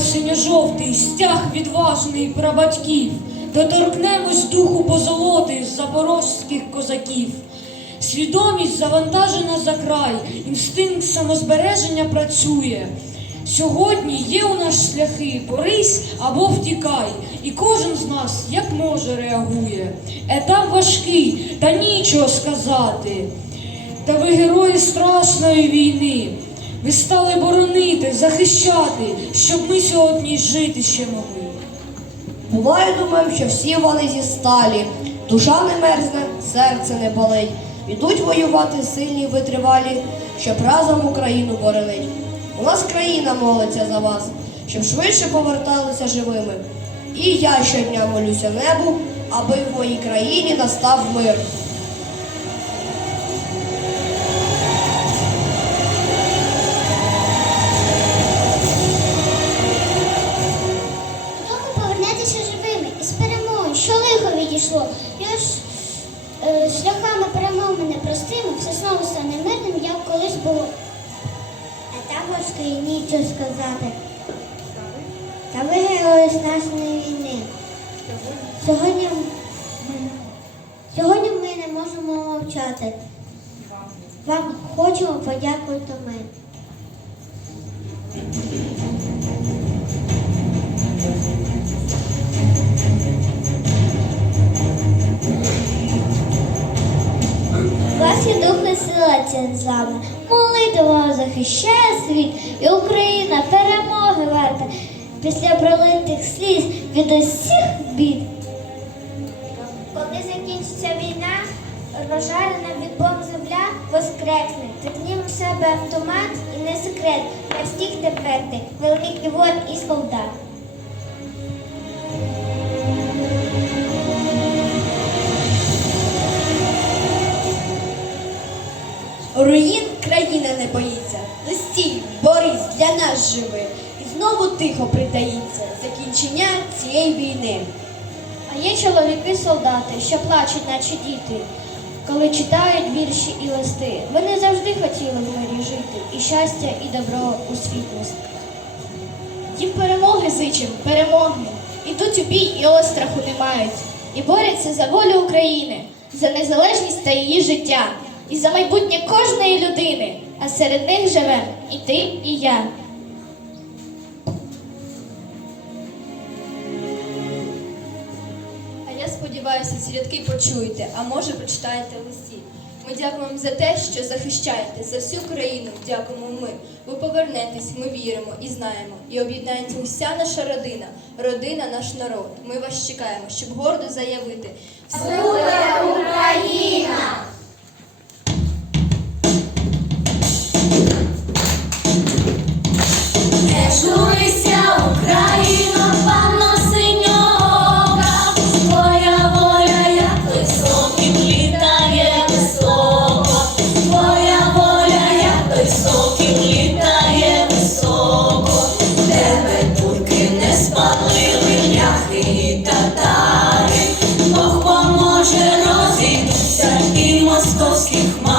синьо-жовтий стяг відважний прабатьків, доторкнемось духу позолоти запорозьких козаків. Свідомість завантажена за край, інстинкт самозбереження працює. Сьогодні є у нас шляхи, борись або втікай, і кожен з нас як може реагує. Етап важкий, та нічого сказати. Та ви герої страшної війни. Ви стали боронити, захищати, щоб ми сьогодні жити ще могли. Буває, думаємо, що всі вони зі сталі, душа не мерзне, серце не болить. Ідуть воювати сильні витривалі, щоб разом Україну боронить. У нас країна молиться за вас, щоб швидше поверталися живими. І я щодня молюся небу, аби в моїй країні настав мир. Я ж е, шляхами перемог мене простими, все знову стане мирним, як колись було. А там важко і нічого сказати. Та ви герої з війни. Сьогодні, сьогодні ми не можемо мовчати. Вам хочемо подякувати ми. Є дух і з вами. Молитва захищає світ, і Україна перемоги варта після пролитих сліз від усіх бід. Коли закінчиться війна, розжарена від бомб земля воскресне. Заткнімо в себе автомат і не секрет. Я всіх тепер ти, великий вор і солдат. Руїн країна не боїться. Ну стій, борись, для нас живи. І знову тихо придається закінчення цієї війни. А є чоловіки-солдати, що плачуть, наче діти, коли читають вірші і листи. Вони завжди хотіли в мирі жити, і щастя, і добро у світ нести. Їм перемоги зичим, перемоги. Ідуть у бій і остраху не мають. І борються за волю України, за незалежність та її життя, і за майбутнє кожної людини. А серед них живе і ти, і я. А я сподіваюся, ці рядки почуєте, а може прочитаєте листі. Ми дякуємо вам за те, що захищаєте за всю країну. Дякуємо ми. Ви повернетесь, ми віримо і знаємо. І об'єднається уся наша родина, родина, наш народ. Ми вас чекаємо, щоб гордо заявити. Не морских морей.